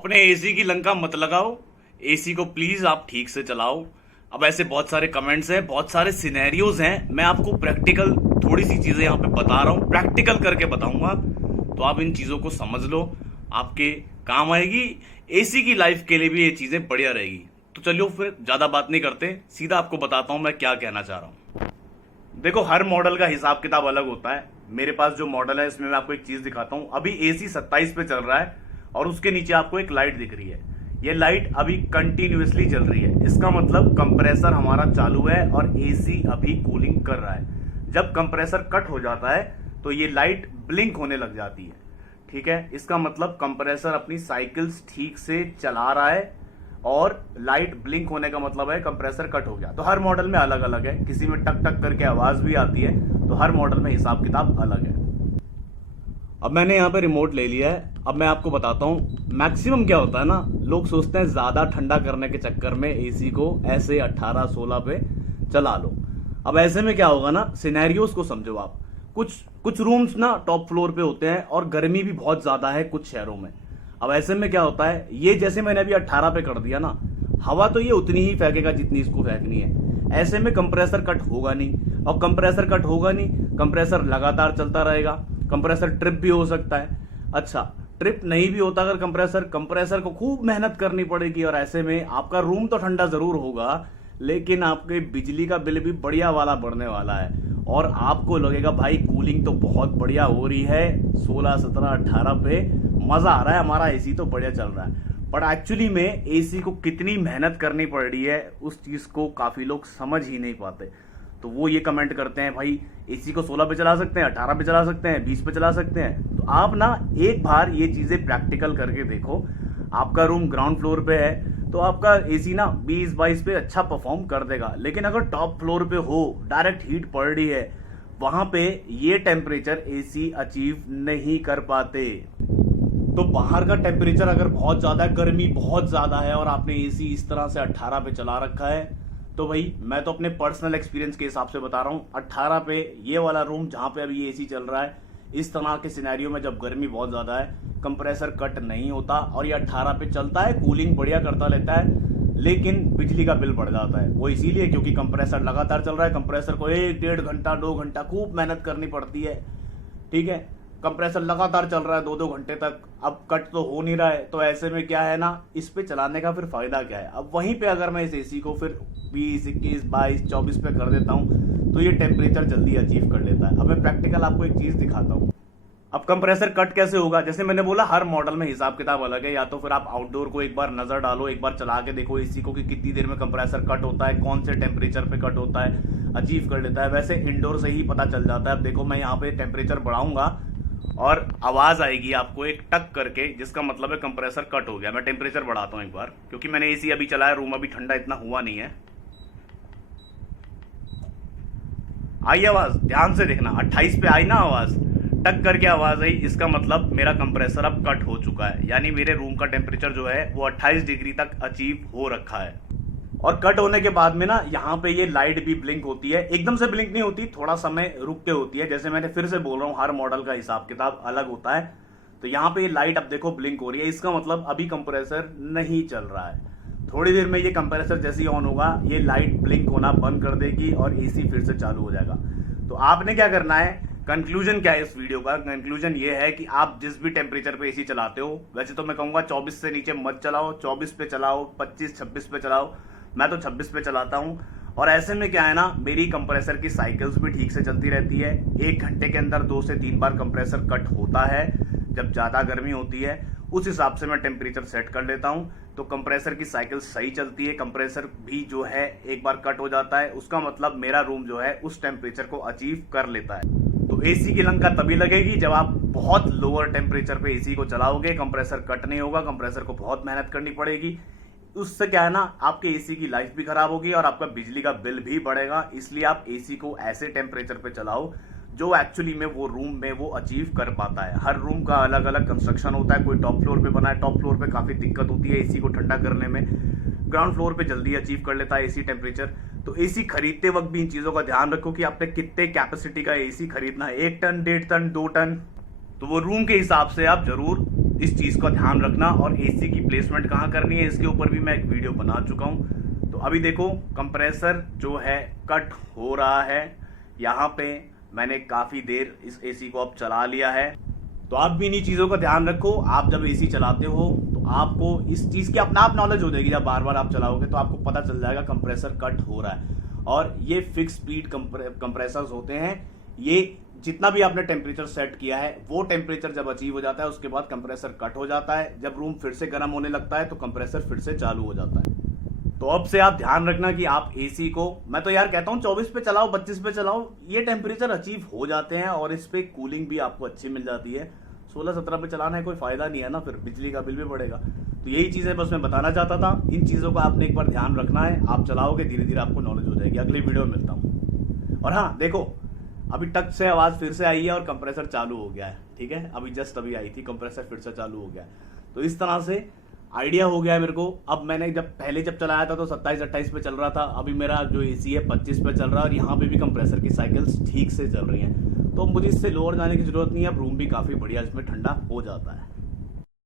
अपने एसी की लंका मत लगाओ। एसी को प्लीज आप ठीक से चलाओ। अब ऐसे बहुत सारे कमेंट्स हैं, बहुत सारे सिनेरियोज हैं। मैं आपको प्रैक्टिकल थोड़ी सी चीजें यहाँ पे बता रहा हूँ, प्रैक्टिकल करके बताऊंगा, तो आप इन चीजों को समझ लो, आपके काम आएगी। एसी की लाइफ के लिए भी ये चीजें बढ़िया रहेगी। तो चलिए फिर ज्यादा बात नहीं करते, सीधा आपको बताता हूँ मैं क्या कहना चाह रहा हूँ। देखो, हर मॉडल का हिसाब किताब अलग होता है। मेरे पास जो मॉडल है इसमें मैं आपको एक चीज दिखाता हूँ। अभी एसी 27 पे चल रहा है और उसके नीचे आपको एक लाइट दिख रही है। ये लाइट अभी कंटिन्यूअसली जल रही है। इसका मतलब कंप्रेसर हमारा चालू है और एसी अभी कूलिंग कर रहा है। जब कंप्रेसर कट हो जाता है तो ये लाइट ब्लिंक होने लग जाती है। ठीक है, इसका मतलब कंप्रेसर अपनी साइकिल्स ठीक से चला रहा है और लाइट ब्लिंक होने का मतलब है कंप्रेसर कट हो गया। तो हर मॉडल में अलग अलग है, किसी में टक टक करके आवाज भी आती है। तो हर मॉडल में हिसाब किताब अलग है। अब मैंने यहाँ पे रिमोट ले लिया है। अब मैं आपको बताता हूँ मैक्सिमम क्या होता है ना, लोग सोचते हैं ज्यादा ठंडा करने के चक्कर में एसी को ऐसे 18-16 पे चला लो। अब ऐसे में क्या होगा ना, सिनेरियोस को समझो आप। कुछ कुछ रूम्स ना टॉप फ्लोर पे होते हैं और गर्मी भी बहुत ज्यादा है कुछ शहरों में। अब ऐसे में क्या होता है, ये जैसे मैंने अभी 18 पे कर दिया ना, हवा तो ये उतनी ही फेंकेगा जितनी इसको फेंकनी है। ऐसे में कंप्रेसर कट होगा नहीं, और कंप्रेसर कट होगा नहीं, कंप्रेसर लगातार चलता रहेगा। कंप्रेसर ट्रिप भी हो सकता है। अच्छा, ट्रिप नहीं भी होता अगर कंप्रेसर को खूब मेहनत करनी पड़ेगी, और ऐसे में आपका रूम तो ठंडा जरूर होगा लेकिन आपके बिजली का बिल भी बढ़िया वाला बढ़ने वाला है। और आपको लगेगा भाई कूलिंग तो बहुत बढ़िया हो रही है, 16, 17, 18 पे मजा आ रहा है, हमारा एसी तो बढ़िया चल रहा है। बट एक्चुअली में एसी को कितनी मेहनत करनी पड़ रही है उस चीज को काफी लोग समझ ही नहीं पाते। तो वो ये कमेंट करते हैं, भाई एसी को 16 पे चला सकते हैं, 18 पे चला सकते हैं, 20 पे चला सकते हैं। तो आप ना एक बार ये चीजें प्रैक्टिकल करके देखो। आपका रूम ग्राउंड फ्लोर पे है तो आपका एसी ना 20-22 पे अच्छा परफॉर्म कर देगा। लेकिन अगर टॉप फ्लोर पे हो, डायरेक्ट हीट पड़ रही है, वहां पे ये टेम्परेचर एसी अचीव नहीं कर पाते। तो बाहर का टेम्परेचर अगर बहुत ज्यादा है, गर्मी बहुत ज्यादा है, और आपने एसी इस तरह से 18 पे चला रखा है, तो भाई मैं तो अपने पर्सनल एक्सपीरियंस के हिसाब से बता रहा हूँ, 18 पे ये वाला रूम जहां पे अभी एसी चल रहा है, इस तरह के सिनेरियो में जब गर्मी बहुत ज्यादा है, कंप्रेसर कट नहीं होता और ये 18 पे चलता है, कूलिंग बढ़िया करता रहता है, लेकिन बिजली का बिल बढ़ जाता है। वो इसीलिए क्योंकि कंप्रेसर लगातार चल रहा है। कंप्रेसर को 1-1.5 घंटा 2 घंटा खूब मेहनत करनी पड़ती है। ठीक है, कंप्रेसर लगातार चल रहा है 2-2 घंटे तक, अब कट तो हो नहीं रहा है। तो ऐसे में क्या है ना, इस पे चलाने का फिर फायदा क्या है। अब वहीं पे अगर मैं इस एसी को फिर 20, 21, 22, 24 पे कर देता हूँ तो ये टेम्परेचर जल्दी अचीव कर लेता है। अब मैं प्रैक्टिकल आपको एक चीज दिखाता हूँ। अब कंप्रेसर कट कैसे होगा, जैसे मैंने बोला हर मॉडल में हिसाब किताब अलग है। या तो फिर आप आउटडोर को एक बार नजर डालो, एक बार चला के देखो एसी को कि कितनी देर में कंप्रेसर कट होता है, कौन से टेम्परेचर पे कट होता है, अचीव कर लेता है। वैसे इंडोर से ही पता चल जाता है। अब देखो मैं यहाँ पे टेम्परेचर बढ़ाऊंगा और आवाज आएगी आपको एक टक करके, जिसका मतलब है कंप्रेसर कट हो गया। मैं टेम्परेचर बढ़ाता हूँ एक बार, क्योंकि मैंने एसी अभी चलाया, रूम अभी ठंडा इतना हुआ नहीं है। आई आवाज, ध्यान से देखना, 28 पे आई ना आवाज, टक करके आवाज आई, इसका मतलब मेरा कंप्रेसर अब कट हो चुका है। यानी मेरे रूम का टेम्परेचर जो है वो 28 डिग्री तक अचीव हो रखा है। और कट होने के बाद में ना यहाँ पे ये लाइट भी ब्लिंक होती है। एकदम से ब्लिंक नहीं होती, थोड़ा समय रुक के होती है। जैसे मैंने फिर से बोल रहा हूँ, हर मॉडल का हिसाब किताब अलग होता है। तो यहाँ पे ये लाइट अब देखो ब्लिंक हो रही है, इसका मतलब अभी कंप्रेसर नहीं चल रहा है। थोड़ी देर में ये कंप्रेसर जैसे ही ऑन होगा, ये लाइट ब्लिंक होना बंद कर देगी और एसी फिर से चालू हो जाएगा। तो आपने क्या करना है, कंक्लूजन क्या है इस वीडियो का, कंक्लूजन ये है कि आप जिस भी टेम्परेचर पे एसी चलाते हो, वैसे तो मैं कहूंगा 24 से नीचे मत चलाओ, 24 पे चलाओ, 25-26 पे चलाओ। मैं तो 26 पे चलाता हूं। और ऐसे में क्या है ना, मेरी कंप्रेसर की साइकिल्स भी ठीक से चलती रहती है। 1 घंटे के अंदर 2 से 3 बार कंप्रेसर कट होता है जब ज्यादा गर्मी होती है। उस हिसाब से मैं टेम्परेचर सेट कर लेता हूं, तो कंप्रेसर की साइकिल सही चलती है। कंप्रेसर भी जो है एक बार कट हो जाता है, उसका मतलब मेरा रूम जो है उस टेम्परेचर को अचीव कर लेता है। तो एसी की लंका तभी लगेगी जब आप बहुत लोअर टेम्परेचर पे एसी को चलाओगे, कंप्रेसर कट नहीं होगा, कंप्रेसर को बहुत मेहनत करनी पड़ेगी। उससे क्या है ना, आपके एसी की लाइफ भी खराब होगी और आपका बिजली का बिल भी बढ़ेगा। इसलिए आप एसी को ऐसे टेम्परेचर पे चलाओ जो एक्चुअली में वो रूम में वो अचीव कर पाता है। हर रूम का अलग अलग कंस्ट्रक्शन होता है। कोई टॉप फ्लोर पे बना है, टॉप फ्लोर पे काफी दिक्कत होती है एसी को ठंडा करने में। ग्राउंड फ्लोर पे जल्दी अचीव कर लेता है एसी टेम्परेचर। तो एसी खरीदते वक्त भी इन चीजों का ध्यान रखो कि आपने कितने कैपेसिटी का एसी खरीदना है, 1 टन, 1.5 टन, 2 टन। तो वो रूम के हिसाब से आप जरूर इस चीज का ध्यान रखना। और एसी की प्लेसमेंट कहाँ करनी है इसके ऊपर भी मैं एक वीडियो बना चुका हूँ। तो अभी देखो कंप्रेसर जो है कट हो रहा है। यहाँ पे मैंने काफी देर इस एसी को अब चला लिया है। तो आप भी इन्हीं चीजों का ध्यान रखो। आप जब एसी चलाते हो तो आपको इस चीज की अपना आप नॉलेज हो जाएगी। जब बार बार आप चलाओगे तो आपको पता चल जाएगा कंप्रेसर कट हो रहा है। और ये फिक्स स्पीड कंप्रेसर्स होते हैं। ये जितना भी आपने टेम्परेचर सेट किया है वो टेम्परेचर जब अचीव हो जाता है उसके बाद कंप्रेसर कट हो जाता है। जब रूम फिर से गर्म होने लगता है तो कंप्रेसर फिर से चालू हो जाता है। तो अब से आप ध्यान रखना कि आप एसी को, मैं तो यार कहता हूं 24 पे चलाओ, 25 पे चलाओ, ये टेम्परेचर अचीव हो जाते हैं और इस पे कूलिंग भी आपको अच्छी मिल जाती है। 16-17 पे चलाना है कोई फायदा नहीं है ना, फिर बिजली का बिल भी बढ़ेगा। तो यही चीजें बस मैं बताना चाहता था। इन चीजों का आपने एक बार ध्यान रखना है। आप चलाओगे धीरे धीरे आपको नॉलेज हो जाएगी। अगली वीडियो में मिलता हूँ। और हाँ देखो, अभी टक से आवाज फिर से आई है और कंप्रेसर चालू हो गया है। ठीक है, अभी जस्ट अभी आई थी, कंप्रेसर फिर से चालू हो गया है। तो इस तरह से आइडिया हो गया है मेरे को। अब मैंने जब चलाया था तो 27-28 पे चल रहा था। अभी मेरा जो एसी है 25 पे चल रहा है और यहाँ पे भी कंप्रेसर की साइकिल्स ठीक से चल रही हैं। तो मुझे इससे लोअर जाने की जरूरत नहीं है। अब रूम भी काफी बढ़िया इसमें ठंडा हो जाता है।